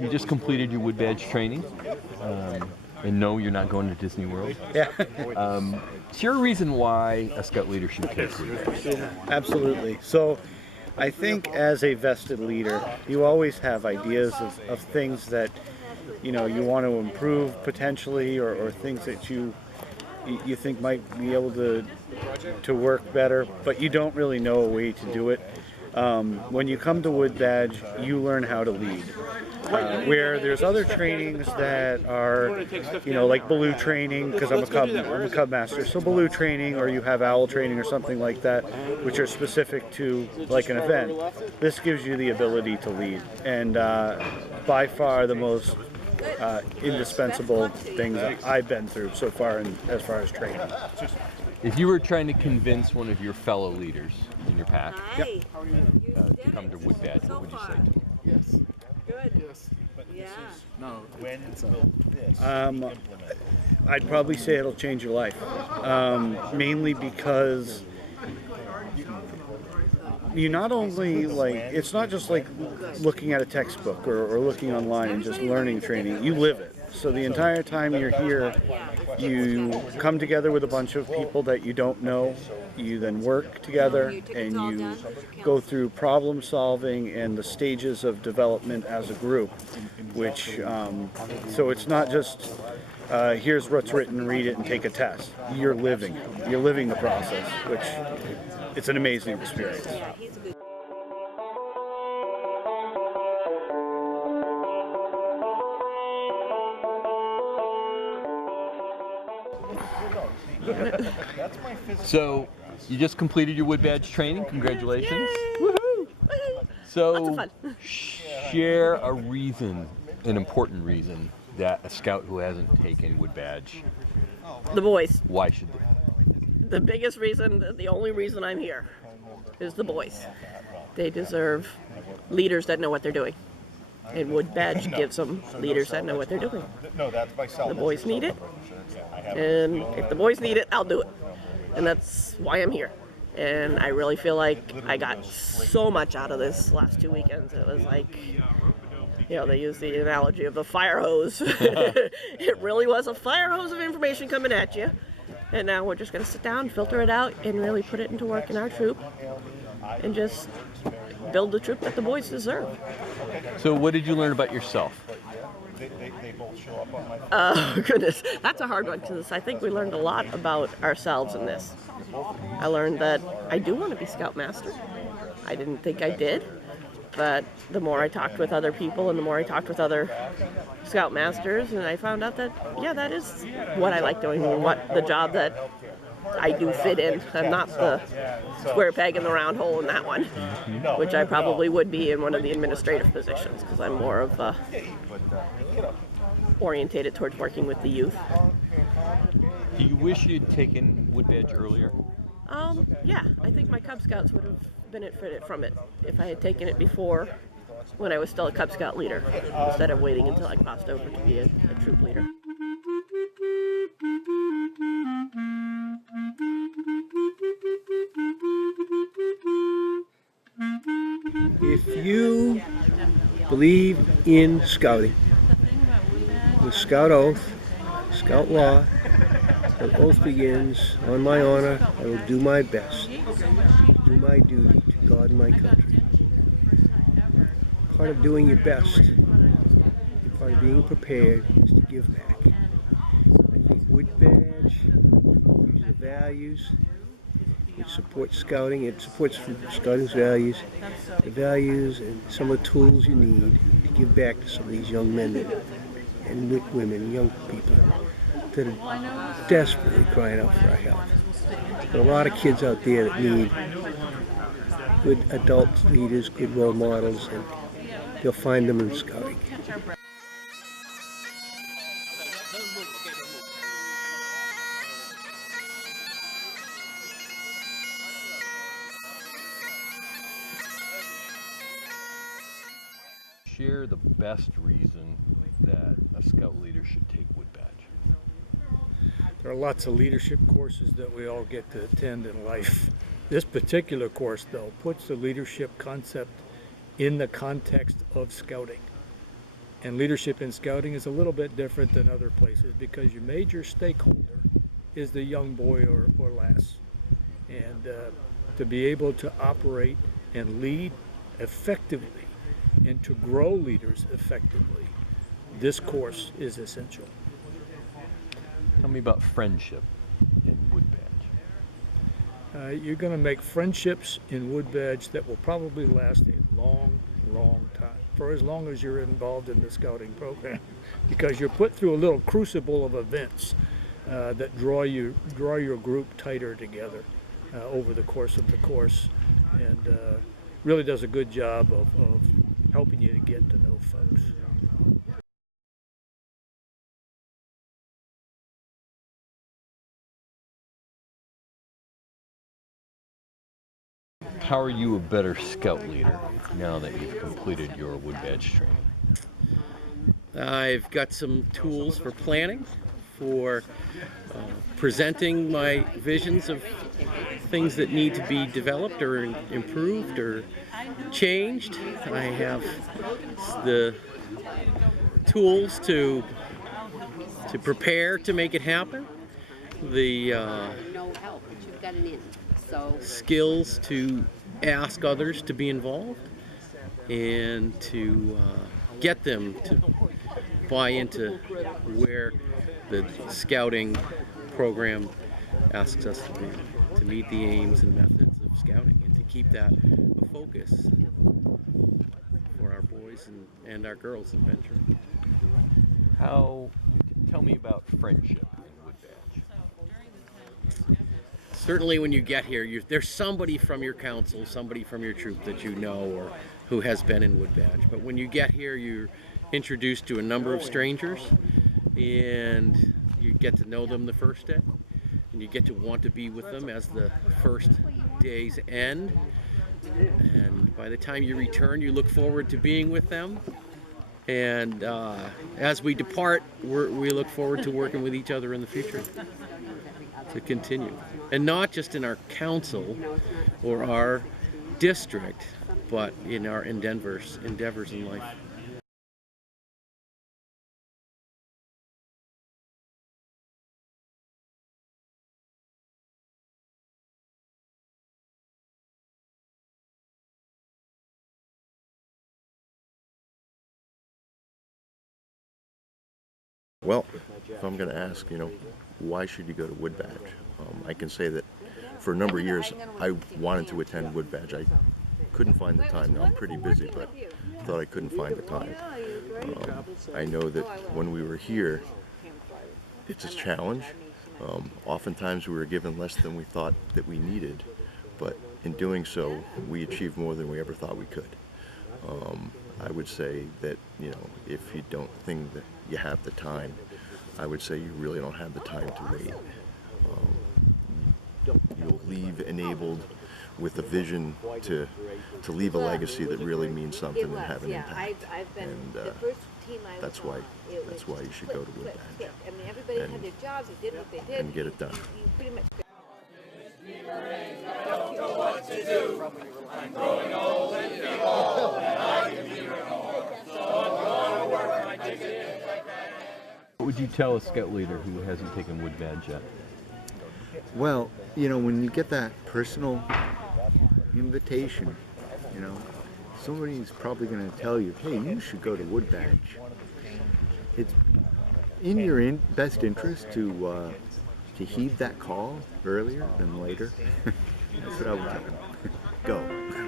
you just completed your WoodBadge training, and no, you're not going to Disney World. Yeah. Share a reason why a Scout leader should take WoodBadge. Absolutely. So I think as a vested leader, you always have ideas of things that you want to improve potentially, or things that you think might be able to work better, but you don't really know a way to do it. When you come to WoodBadge, you learn how to lead. Where there's other trainings that are, like Baloo training, because I'm a Cub Master, so Baloo training, or you have Owl training or something like that, which are specific to like an event. This gives you the ability to lead, and by far the most indispensable things that I've been through so far, as far as training. If you were trying to convince one of your fellow leaders in your pack to come to WoodBadge, what would you say to them? Yes. Good. Yes. Yeah. No. I'd probably say it'll change your life, mainly because you not only it's not just like looking at a textbook or looking online and just learning training. You live it. So the entire time you're here, you come together with a bunch of people that you don't know. You then work together and you go through problem solving and the stages of development as a group, which so it's not just here's what's written, read it and take a test. You're living it. You're living the process, which it's an amazing experience. So, you just completed your WoodBadge training. Congratulations. Woohoo! So, Lots of fun. share a reason, an important reason, that a Scout who hasn't taken WoodBadge, The boys. why should they? The biggest reason, the only reason I'm here, is the boys. They deserve leaders that know what they're doing. And WoodBadge gives them leaders that know what they're doing. The boys need it. And if the boys need it, I'll do it. And that's why I'm here. And I really feel like I got so much out of this last 2 weekends. It was like, they use the analogy of the fire hose. It really was a fire hose of information coming at you. And now we're just going to sit down, filter it out, and really put it into work in our troop. And just build the troop that the boys deserve. So what did you learn about yourself? Goodness, that's a hard one because I think we learned a lot about ourselves in this. I learned that I do want to be Scoutmaster. I didn't think I did, but the more I talked with other people and the more I talked with other Scoutmasters, and I found out that, that is what I like doing and what the job that I do fit in. I'm not the square peg in the round hole in that one, which I probably would be in one of the administrative positions because I'm more of orientated towards working with the youth. Do you wish you'd taken WoodBadge earlier? Yeah, I think my Cub Scouts would have benefited from it if I had taken it before, when I was still a Cub Scout leader, instead of waiting until I crossed over to be a troop leader. If you believe in scouting, the Scout Oath, Scout Law, the oath begins, on my honor, I will do my best, do my duty to God and my country. Part of doing your best, and part of being prepared, is to give back. I think WoodBadge uses the values, it supports scouting, it supports scouting's values, the values and some of the tools you need to give back to some of these young men and women, young people that are desperately crying out for our help. There are a lot of kids out there that need good adult leaders, good role models, and you'll find them in scouting. Share the best reason that a Scout leader should take WoodBadge. There are lots of leadership courses that we all get to attend in life. This particular course, though, puts the leadership concept in the context of scouting. And leadership in scouting is a little bit different than other places because your major stakeholder is the young boy or lass. And to be able to operate and lead effectively and to grow leaders effectively, this course is essential. Tell me about friendship in WoodBadge. You're going to make friendships in WoodBadge that will probably last a long, long time, for as long as you're involved in the scouting program, because you're put through a little crucible of events that draw your group tighter together over the course of the course, and really does a good job of helping you to get to know folks. How are you a better scout leader now that you've completed your WoodBadge training? I've got some tools for planning, for presenting my visions of things that need to be developed or improved or changed. I have the tools to prepare to make it happen, the skills to ask others to be involved and to get them to buy into where the scouting program asks us to be, to meet the aims and methods of scouting and to keep that a focus for our boys and our girls in Venture. Tell me about friendship in WoodBadge. Certainly when you get here, there's somebody from your council, somebody from your troop that you know or who has been in WoodBadge. But when you get here, you're introduced to a number of strangers and you get to know them the first day and you get to want to be with them as the first days end. And by the time you return, you look forward to being with them. And as we depart, we look forward to working with each other in the future to continue. And not just in our council or our district, but in our endeavors in life. Well, if I'm going to ask, why should you go to WoodBadge? I can say that for a number of years, I wanted to attend WoodBadge. I couldn't find the time. Now I'm pretty busy, but thought I couldn't find the time. I know that when we were here, it's a challenge. Oftentimes we were given less than we thought that we needed, but in doing so, we achieved more than we ever thought we could. I would say that, if you don't think that you have the time, I would say you really don't have the time to wait. You'll leave enabled with a vision to leave a legacy that really means something and have an impact. And that's why you should go to WoodBadge and get it done. What would you tell a scout leader who hasn't taken WoodBadge yet? Well, when you get that personal invitation, somebody's probably going to tell you, hey, you should go to WoodBadge. It's in your best interest to heed that call earlier than later. That's what I would tell them. Go.